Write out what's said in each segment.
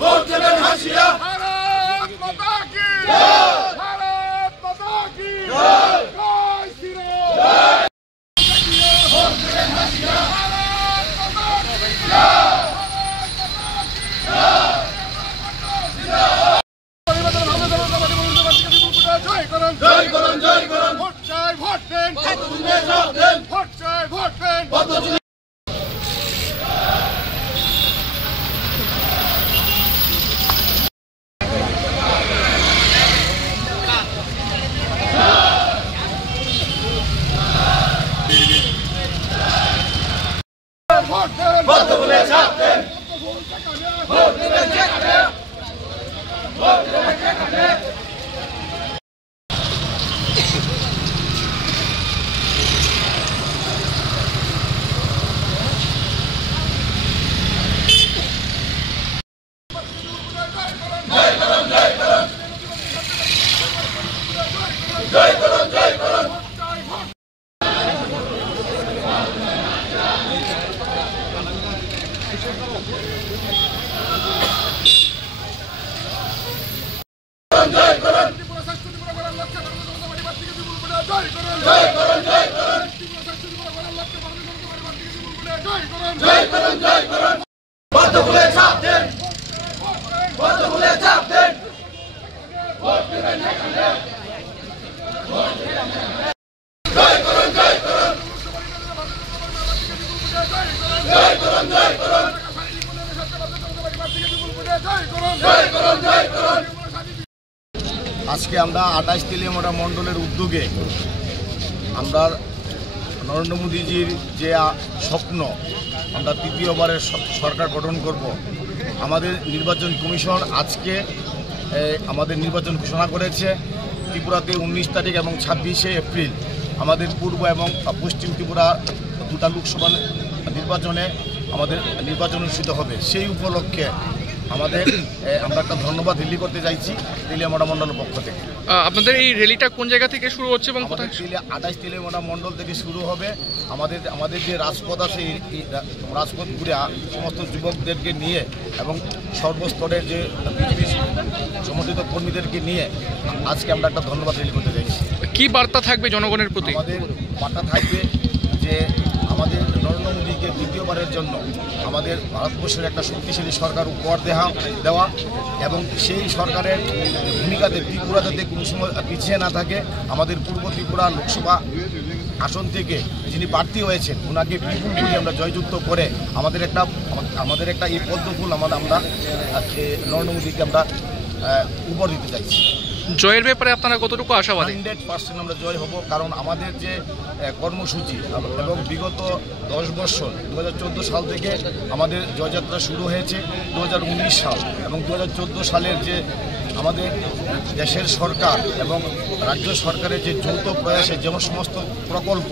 Vote দেবেন হাসিয়া। भारत माता की भारत माता की जय श्री राम। ভোট দেবেন হাসিয়া। জয় করুন জয় করুন। ভোট চাই ভোট দেন, ভোট দেন। ভোট চাই ভোট দেন। ভোট দেন, বদ্ধ বলে ছাপ দেন। ভোট দেবেন যেখানে। ভোট দেবেন যেখানে। জয় করুন জয় করুন। জয় করুন জয় করুন। জয় করুন জয় করুন জয় করুন। জয় করুন জয় করুন। বদ্ধ বলে ছাপ দেন। বদ্ধ বলে ছাপ দেন। ভোট দেবেন যেখানে। জয় করুন জয় করুন। জয় করুন জয় করুন। জয় করুন জয় করুন। আজকে আমরা 28 তেলিয়ামুড়া মণ্ডলের উদ্যোগে আমরা নরেন্দ্র মোদীজির যে স্বপ্ন আমরা তৃতীয়বারের সরকার গঠন করব, আমাদের নির্বাচন কমিশন আজকে আমাদের নির্বাচন ঘোষণা করেছে। ত্রিপুরাতে 19 তারিখ এবং 26শে এপ্রিল আমাদের পূর্ব এবং পশ্চিম ত্রিপুরা দুটা লোকসভা নির্বাচনে আমাদের নির্বাচন অনুষ্ঠিত হবে। সেই উপলক্ষে আমরা একটা ধন্যবাদ রিলি করতে চাইছি তেলিয়ামুড়া মণ্ডলের পক্ষ থেকে। আপনাদের এই র্যালিটা কোন জায়গা থেকে শুরু হচ্ছে এবং কোথায়? 28 তেলিয়ামুড়া মণ্ডল থেকে শুরু হবে। আমাদের যে রাজপথ আছে এই রাজপথ ঘুরে সমস্ত যুবকদেরকে নিয়ে এবং সর্বস্তরের যে বিজেপি সমর্থিত কর্মীদেরকে নিয়ে আজকে আমরা একটা ধন্যবাদ রিলি করতে চাইছি। কি বার্তা থাকবে জনগণের প্রতি? আমাদের বার্তা থাকবে যে আমাদের নরেন্দ্র মোদীকে দ্বিতীয়বারের জন্য আমাদের ভারতবর্ষের একটা শক্তিশালী সরকার উপহার দেওয়া এবং সেই সরকারের ভূমিকাতে ত্রিপুরা যাতে কোনো সময় পিছিয়ে না থাকে। আমাদের পূর্ব ত্রিপুরা লোকসভা আসন থেকে যিনি প্রার্থী হয়েছেন ওনাকে বিপুল ভোটে আমরা জয়যুক্ত করে আমাদের একটা এই পদ্মফুল আমরা নরেন্দ্র মোদীকে আমরা উপহার দিতে চাইছি। জয়ের ব্যাপারে আপনারা কতটুকু আশাবাদী? 100% আমরা জয় হব, কারণ আমাদের যে কর্মসূচি এবং বিগত 10 বছর 2014 সাল থেকে আমাদের জয়যাত্রা শুরু হয়েছে 2019 সাল এবং 2014 সালের যে আমাদের দেশের সরকার এবং রাজ্য সরকারের যে যৌথ প্রয়াসে যে সমস্ত প্রকল্প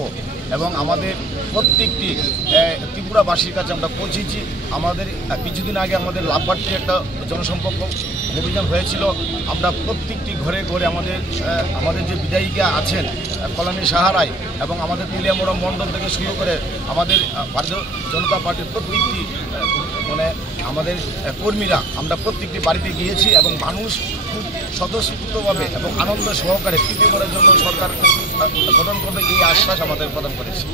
এবং আমাদের প্রত্যেকটি ত্রিপুরাবাসীর কাছে আমরা পৌঁছেছি। আমাদের কিছুদিন আগে আমাদের লাভবার্থী একটা জনসম্পর্ক অভিযান হয়েছিল। আমরা প্রত্যেকটি ঘরে ঘরে আমাদের যে বিধায়িকা আছেন কল্যাণী সাহারাই এবং আমাদের তেলিয়ামুড়া মণ্ডল থেকে শুরু করে আমাদের ভারতীয় জনতা পার্টির প্রত্যেকটি আমাদের কর্মীরা আমরা প্রত্যেকটি বাড়িতে গিয়েছি এবং মানুষ খুব স্বতঃস্ফূর্তভাবে এবং আনন্দ সহকারে তৃতীয়বারের জন্য সরকার গঠন করবে এই আশ্বাস আমাদের প্রদান করেছে।